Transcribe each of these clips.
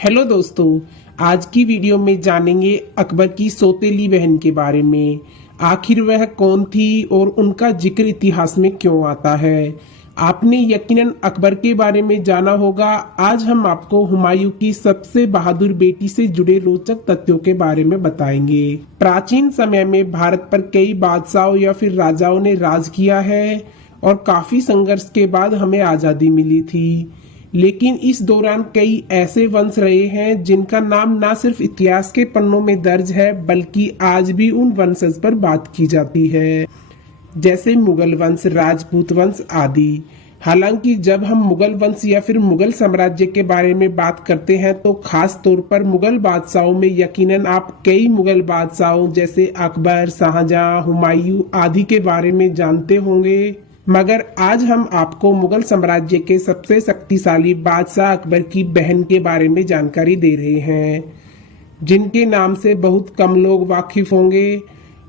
Hello दोस्तों, आज की वीडियो में जानेंगे अकबर की सौतेली बहन के बारे में। आखिर वह कौन थी और उनका जिक्र इतिहास में क्यों आता है। आपने यकीनन अकबर के बारे में जाना होगा। आज हम आपको हुमायूं की सबसे बहादुर बेटी से जुड़े रोचक तथ्यों के बारे में बताएंगे। प्राचीन समय में भारत पर कई बादशाहों या फिर राजाओं ने राज किया है और काफी संघर्ष के बाद हमें आजादी मिली थी। लेकिन इस दौरान कई ऐसे वंश रहे हैं जिनका नाम न सिर्फ इतिहास के पन्नों में दर्ज है बल्कि आज भी उन वंशज पर बात की जाती है, जैसे मुगल वंश, राजपूत वंश आदि। हालांकि जब हम मुगल वंश या फिर मुगल साम्राज्य के बारे में बात करते हैं तो खास तौर पर मुगल बादशाहों में यकीनन आप कई मुगल बादशाहों जैसे अकबर, शाहजहां, हुमायूं आदि के बारे में जानते होंगे। मगर आज हम आपको मुगल साम्राज्य के सबसे शक्तिशाली बादशाह अकबर की बहन के बारे में जानकारी दे रहे हैं, जिनके नाम से बहुत कम लोग वाकिफ होंगे।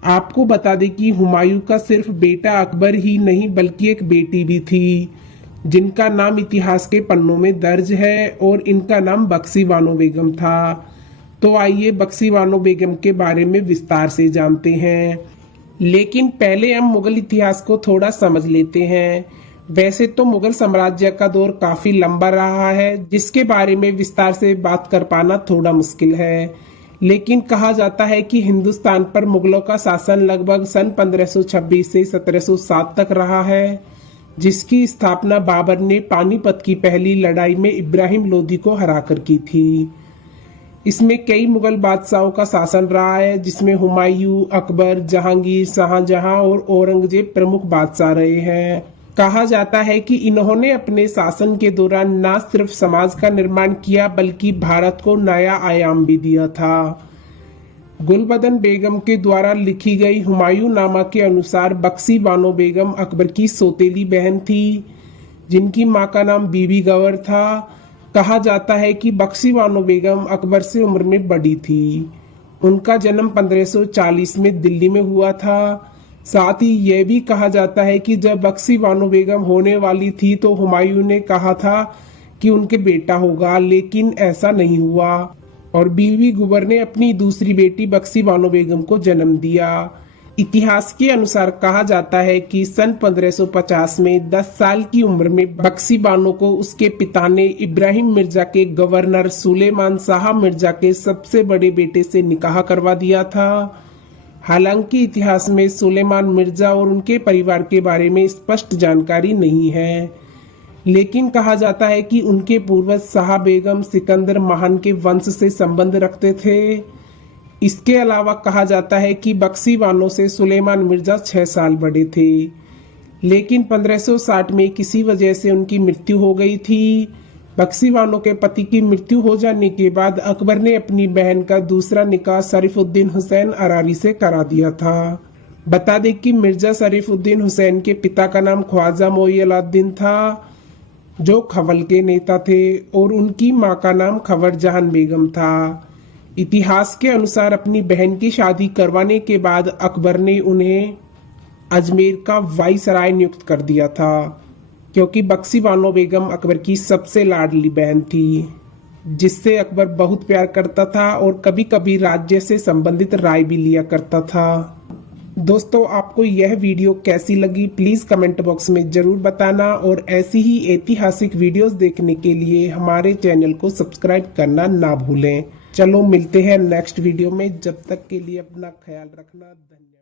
आपको बता दें कि हुमायूं का सिर्फ बेटा अकबर ही नहीं बल्कि एक बेटी भी थी, जिनका नाम इतिहास के पन्नों में दर्ज है और इनका नाम बख्शी बानो बेगम था। तो आइए बख्शी बानो बेगम के बारे में विस्तार से जानते हैं। लेकिन पहले हम मुगल इतिहास को थोड़ा समझ लेते हैं। वैसे तो मुगल साम्राज्य का दौर काफी लंबा रहा है, जिसके बारे में विस्तार से बात कर पाना थोड़ा मुश्किल है। लेकिन कहा जाता है कि हिंदुस्तान पर मुगलों का शासन लगभग सन 1526 से 1707 तक रहा है, जिसकी स्थापना बाबर ने पानीपत की पहली लड़ाई में इब्राहिम लोदी को हराकर की थी। इसमें कई मुगल बादशाहों का शासन रहा है, जिसमें हुमायूं, अकबर, जहांगीर, शाहजहां और औरंगजेब प्रमुख बादशाह रहे हैं। कहा जाता है कि इन्होंने अपने शासन के दौरान न सिर्फ समाज का निर्माण किया बल्कि भारत को नया आयाम भी दिया था। गुलबदन बेगम के द्वारा लिखी गई हुमायूं नामा के अनुसार बख्शी बानो बेगम अकबर की सौतेली बहन थी, जिनकी मां का नाम बीबी गवर था। कहा जाता है कि बख्शी बानो बेगम अकबर से उम्र में बड़ी थी। उनका जन्म 1540 में दिल्ली में हुआ था। साथ ही यह भी कहा जाता है कि जब बख्शी बानो बेगम होने वाली थी तो हुमायूं ने कहा था कि उनके बेटा होगा, लेकिन ऐसा नहीं हुआ और बीबी गुबर ने अपनी दूसरी बेटी बख्शी बानो बेगम को जन्म दिया। इतिहास के अनुसार कहा जाता है कि सन 1550 में 10 साल की उम्र में बख्शी बानो को उसके पिता ने इब्राहिम मिर्जा के गवर्नर सुलेमान शाह मिर्जा के सबसे बड़े बेटे से निकाह करवा दिया था। हालांकि इतिहास में सुलेमान मिर्जा और उनके परिवार के बारे में स्पष्ट जानकारी नहीं है, लेकिन कहा जाता है कि उनके पूर्वज शाह बेगम सिकंदर महान के वंश से संबंध रखते थे। इसके अलावा कहा जाता है कि बख्शी बानो से सुलेमान मिर्जा 6 साल बड़े थे, लेकिन 1560 में किसी वजह से उनकी मृत्यु हो गई थी। बख्शी बानो के पति की मृत्यु हो जाने के बाद अकबर ने अपनी बहन का दूसरा निकाह शरीफुद्दीन हुसैन अरारी से करा दिया था। बता दें कि मिर्जा शरीफुद्दीन हुसैन के पिता का नाम ख्वाजा मोइनुद्दीन था, जो खवल के नेता थे, और उनकी मां का नाम खबर जहान बेगम था। इतिहास के अनुसार अपनी बहन की शादी करवाने के बाद अकबर ने उन्हें अजमेर का वाइसराय नियुक्त कर दिया था, क्योंकि बख्शी बानो बेगम अकबर की सबसे लाडली बहन थी, जिससे अकबर बहुत प्यार करता था और कभी कभी राज्य से संबंधित राय भी लिया करता था। दोस्तों, आपको यह वीडियो कैसी लगी प्लीज कमेंट बॉक्स में जरूर बताना और ऐसी ही ऐतिहासिक वीडियोस देखने के लिए हमारे चैनल को सब्सक्राइब करना ना भूलें। चलो मिलते हैं नेक्स्ट वीडियो में, जब तक के लिए अपना ख्याल रखना। धन्यवाद।